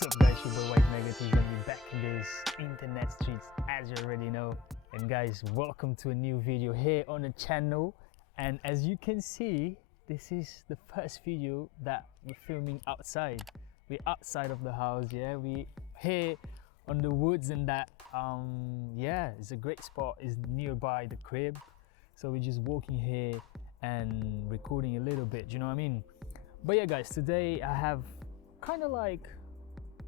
What's up guys, your boy White Negative and we're back in these internet streets as you already know. And guys, welcome to a new video here on the channel. And as you can see, this is the first video that we're filming outside. We're outside of the house, yeah, we here on the woods and that. Yeah, it's a great spot, it's nearby the crib. So we're just walking here and recording a little bit, you know what I mean? But yeah guys, today I have kind of like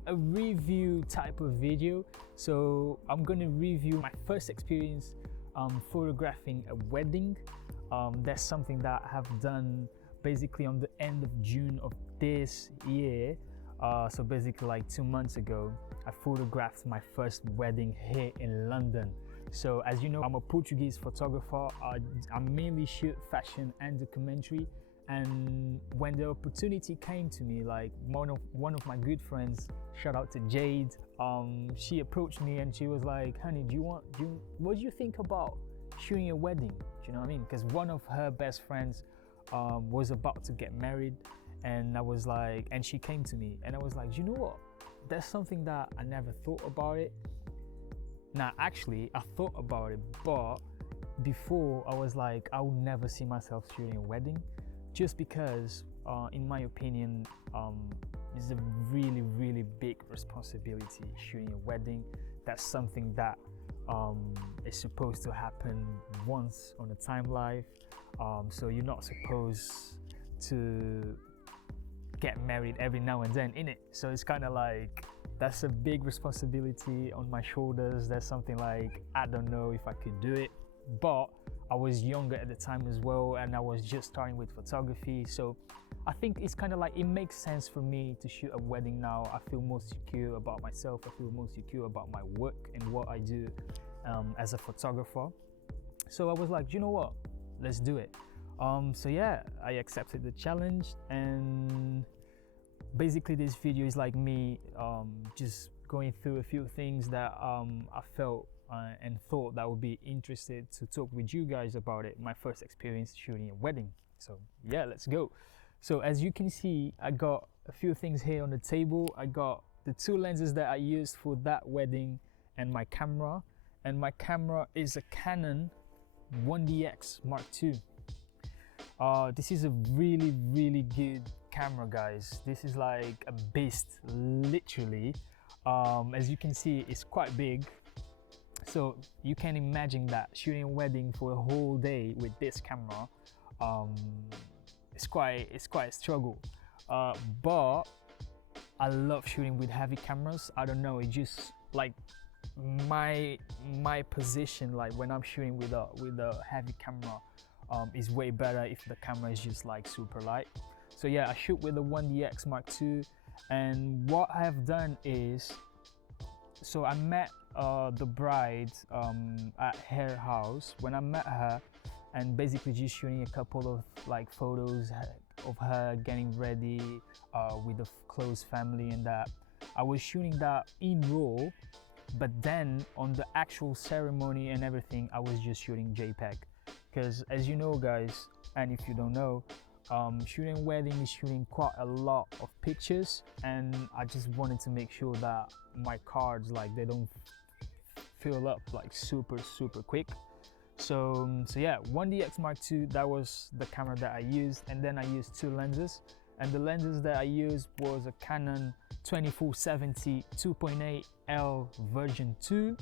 a review type of video. So I'm gonna review my first experience photographing a wedding. That's something that I have done basically on the end of June of this year. So basically like 2 months ago, I photographed my first wedding here in London. So as you know, I'm a Portuguese photographer. I mainly shoot fashion and documentary. And when the opportunity came to me, like one of my good friends, shout out to Jade, she approached me and she was like, honey, what do you think about shooting a wedding? Do you know what I mean? Because one of her best friends was about to get married, and I was like, and she came to me and I was like, you know what? That's something that I never thought about it. Now, actually, I thought about it, but before I was like, I would never see myself shooting a wedding. Just because, in my opinion, it's a really big responsibility shooting a wedding. That's something that is supposed to happen once on a time life. So you're not supposed to get married every now and then, innit? So it's kind of like, that's a big responsibility on my shoulders. That's something like, I don't know if I could do it, but I was younger at the time as well, and I was just starting with photography. So I think it's kind of like, it makes sense for me to shoot a wedding now. I feel more secure about myself. I feel more secure about my work and what I do as a photographer. So I was like, you know what, let's do it. So yeah, I accepted the challenge, and basically this video is like me just going through a few things that I felt and thought that would be interested to talk with you guys about it. My first experience shooting a wedding. So yeah, let's go. So as you can see, I got a few things here on the table. I got the 2 lenses that I used for that wedding and my camera. And my camera is a Canon 1DX Mark II. This is a really good camera, guys. This is like a beast, literally. As you can see, it's quite big. So you can imagine that shooting a wedding for a whole day with this camera, it's quite a struggle. But I love shooting with heavy cameras. I don't know, it just like my position, like when I'm shooting with a heavy camera, is way better if the camera is just like super light. So yeah, I shoot with the 1DX Mark II, and what I have done is, so I met the bride at her house. When I met her, and basically just shooting a couple of like photos of her getting ready with the close family and that. I was shooting that in RAW, but then on the actual ceremony and everything, I was just shooting JPEG. Because as you know guys, and if you don't know, shooting a wedding is shooting quite a lot of pictures, and I just wanted to make sure that my cards, like, they don't fill up like super quick. So yeah, 1DX Mark II, that was the camera that I used. And then I used 2 lenses, and the lenses that I used was a Canon 2470 2.8L version 2.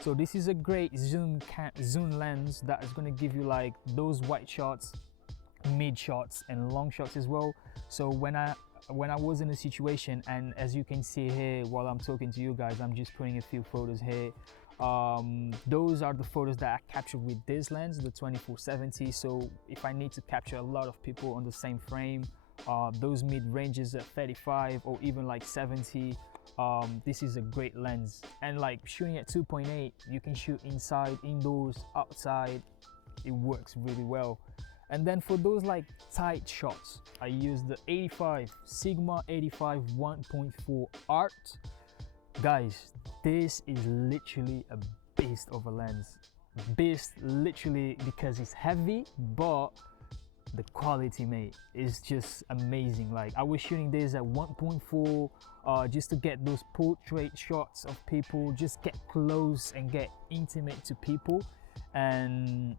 So this is a great zoom lens that is going to give you like those wide shots, mid shots, and long shots as well. So when I was in a situation, and as you can see here while I'm talking to you guys, I'm just putting a few photos here. Those are the photos that I captured with this lens, the 2470. So if I need to capture a lot of people on the same frame, those mid ranges at 35 or even like 70, this is a great lens. And like shooting at 2.8, you can shoot inside, indoors, outside. It works really well. And then for those like tight shots, I use the 85 Sigma 85 1.4 Art. Guys, this is literally a beast of a lens. Beast literally because it's heavy, but the quality, mate, is just amazing. Like I was shooting this at 1.4 just to get those portrait shots of people, just get close and get intimate to people. And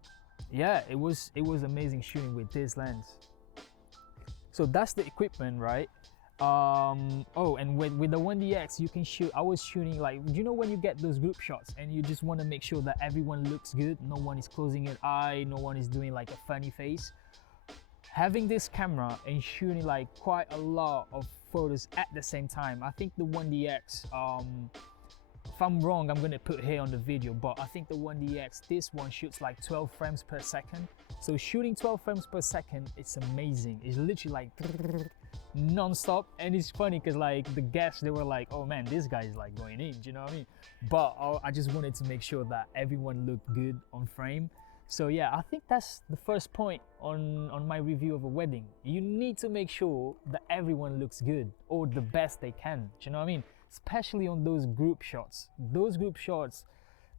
yeah, it was amazing shooting with this lens. So that's the equipment, right? Oh, and with the 1DX you can shoot. I was shooting, like, you know when you get those group shots and you just want to make sure that everyone looks good, no one is closing an eye, no one is doing like a funny face. Having this camera and shooting like quite a lot of photos at the same time, I think the 1DX, if I'm wrong, I'm gonna put here on the video, but I think the 1DX, this one shoots like 12 frames per second. So shooting 12 frames per second, it's amazing. It's literally like non-stop. And it's funny because like the guests, they were like, oh man, this guy is like going in, do you know what I mean? But I just wanted to make sure that everyone looked good on frame. So yeah, I think that's the first point on my review of a wedding. You need to make sure that everyone looks good, or the best they can, do you know what I mean? Especially on those group shots. Those group shots,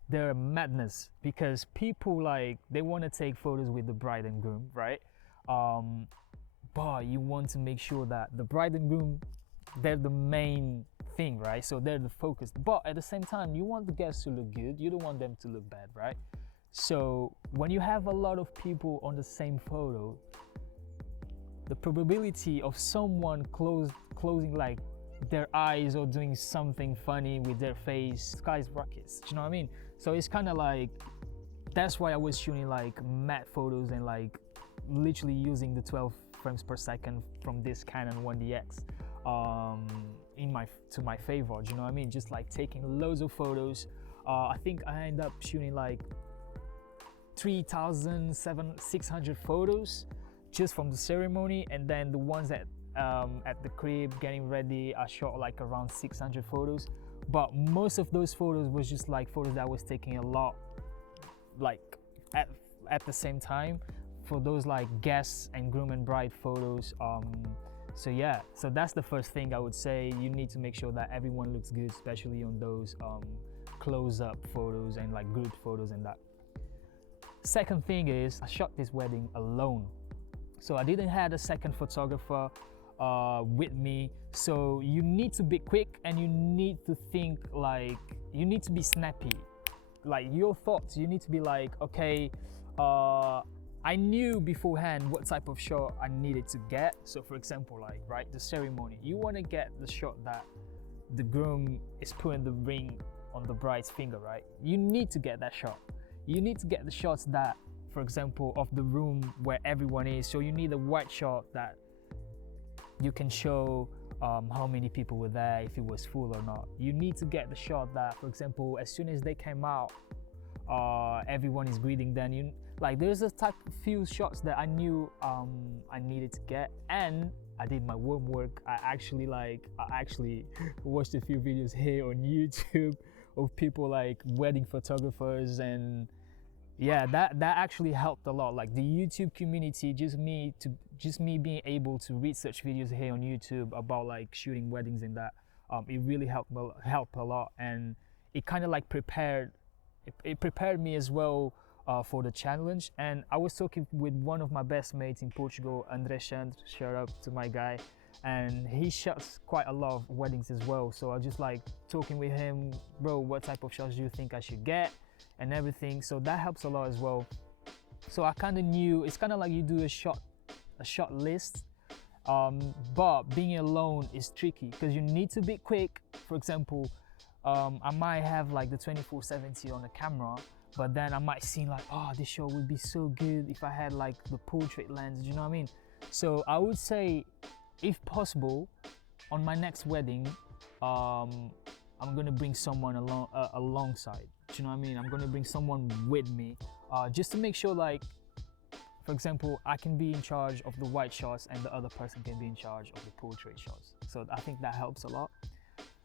they're madness, because people, like, they want to take photos with the bride and groom, right? But you want to make sure that the bride and groom, they're the main thing, right? So they're the focus. But at the same time, you want the guests to look good. You don't want them to look bad, right? So when you have a lot of people on the same photo, the probability of someone closing like their eyes or doing something funny with their face skyrockets, do you know what I mean? So it's kind of like, that's why I was shooting like matte photos and like literally using the 12 frames per second from this Canon 1DX to my favor, do you know what I mean? Just like taking loads of photos. I think I end up shooting like 3,600 photos just from the ceremony, and then the ones at the crib getting ready, I shot like around 600 photos. But most of those photos was just like photos that I was taking a lot, like at the same time, for those like guests and groom and bride photos. So yeah, so that's the first thing I would say. You need to make sure that everyone looks good, especially on those close-up photos and like group photos and that. Second thing is, I shot this wedding alone, so I didn't have a second photographer with me. So you need to be quick, and you need to think, like, you need to be snappy. Like your thoughts, you need to be like, okay, I knew beforehand what type of shot I needed to get. So for example, like, right, the ceremony, you want to get the shot that the groom is putting the ring on the bride's finger, right? You need to get that shot. You need to get the shots that, for example, of the room where everyone is. So you need a wide shot that you can show how many people were there, if it was full or not. You need to get the shot that, for example, as soon as they came out, everyone is greeting them. Like, there's a few shots that I knew I needed to get, and I did my homework. I actually watched a few videos here on YouTube of people like wedding photographers, and yeah, that actually helped a lot. Like the YouTube community, just me being able to research videos here on YouTube about like shooting weddings and that, it really helped a lot, and it kind of like prepared me as well for the challenge. And I was talking with one of my best mates in Portugal, André Chandre, shout out to my guy, and he shots quite a lot of weddings as well. So I just like talking with him, bro, what type of shots do you think I should get and everything. So that helps a lot as well. So I kind of knew, it's kind of like you do a shot list, but being alone is tricky because you need to be quick. For example, I might have like the 24-70 on the camera, but then I might see like, oh, this shot would be so good if I had like the portrait lens, you know what I mean? So I would say, if possible, on my next wedding, I'm gonna bring someone alongside. Do you know what I mean? I'm gonna bring someone with me, just to make sure, like, for example, I can be in charge of the white shots and the other person can be in charge of the portrait shots. So I think that helps a lot.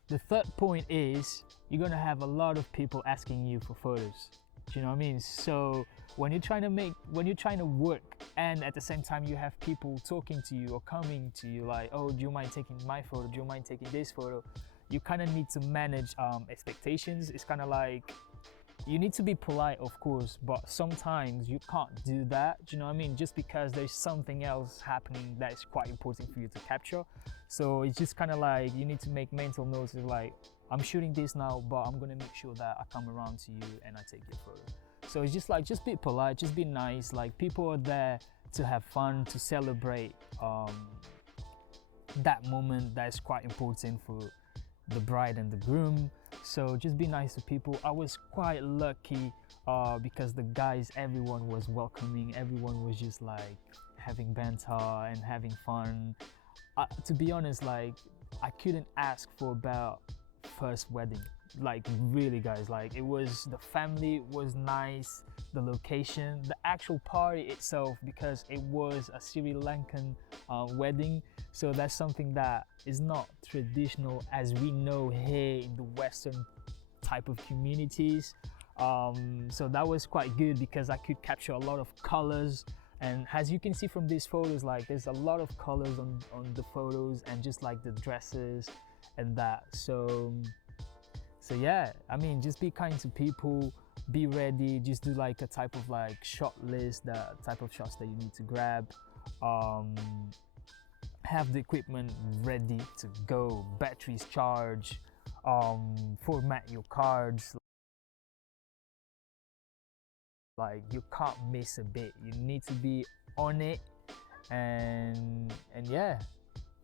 The third point is, you're gonna have a lot of people asking you for photos. Do you know what I mean? So when you're trying to work, and at the same time you have people talking to you or coming to you like, oh, do you mind taking my photo? Do you mind taking this photo? You kind of need to manage expectations. It's kind of like, you need to be polite, of course, but sometimes you can't do that. Do you know what I mean? Just because there's something else happening that is quite important for you to capture. So it's just kind of like you need to make mental notes of like, I'm shooting this now, but I'm gonna make sure that I come around to you and I take your photo. So it's just like, just be polite, just be nice. Like, people are there to have fun, to celebrate that moment that is quite important for the bride and the groom. So just be nice to people. I was quite lucky because the guys, everyone was welcoming, everyone was just like having banter and having fun. To be honest, like, I couldn't ask for about first wedding. Like, really, guys, like, it was, the family was nice, the location, the actual party itself, because it was a Sri Lankan wedding. So that's something that is not traditional as we know here in the Western type of communities. So that was quite good because I could capture a lot of colors. And as you can see from these photos, like, there's a lot of colors on the photos, and just like the dresses and that. So yeah, I mean, just be kind to people, be ready, just do like a type of like shot list, the type of shots that you need to grab. Have the equipment ready to go, batteries charged, format your cards. Like, you can't miss a bit, you need to be on it. And yeah,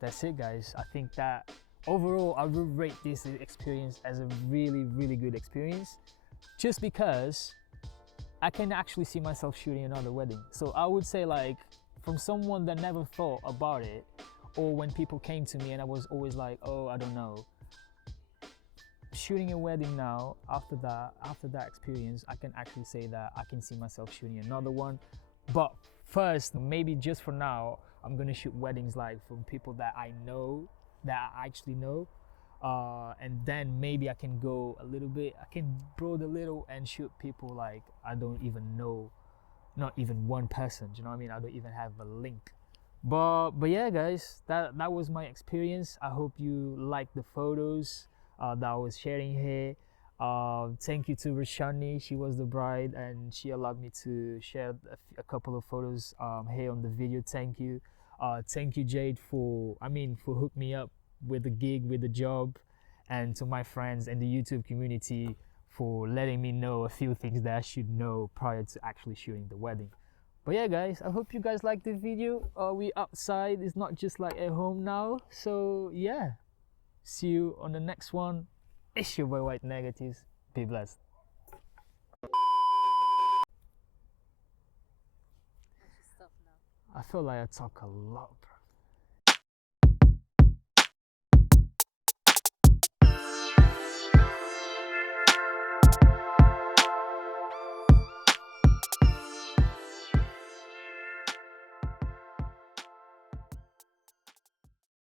that's it, guys. I think that overall I will rate this experience as a really good experience, just because I can actually see myself shooting another wedding. So I would say, like, from someone that never thought about it, or when people came to me and I was always like, oh, I don't know, shooting a wedding now, after that experience, I can actually say that I can see myself shooting another one. But first, maybe just for now, I'm gonna shoot weddings like from people that I know, that I actually know, and then maybe I can go a little bit, I can broad a little and shoot people like I don't even know, not even one person. Do you know what I mean? I don't even have a link. But yeah, guys, that was my experience. I hope you like the photos that I was sharing here. Thank you to Rashani, she was the bride, and she allowed me to share a couple of photos here on the video. Thank you. Thank you, Jade, for hooking me up with the gig, with the job, and to my friends and the YouTube community for letting me know a few things that I should know prior to actually shooting the wedding. But yeah, guys, I hope you guys like the video. We outside, it's not just like at home now. So yeah, see you on the next one. It's your boy White Negatives. Be blessed. I feel like I talk a lot, bro.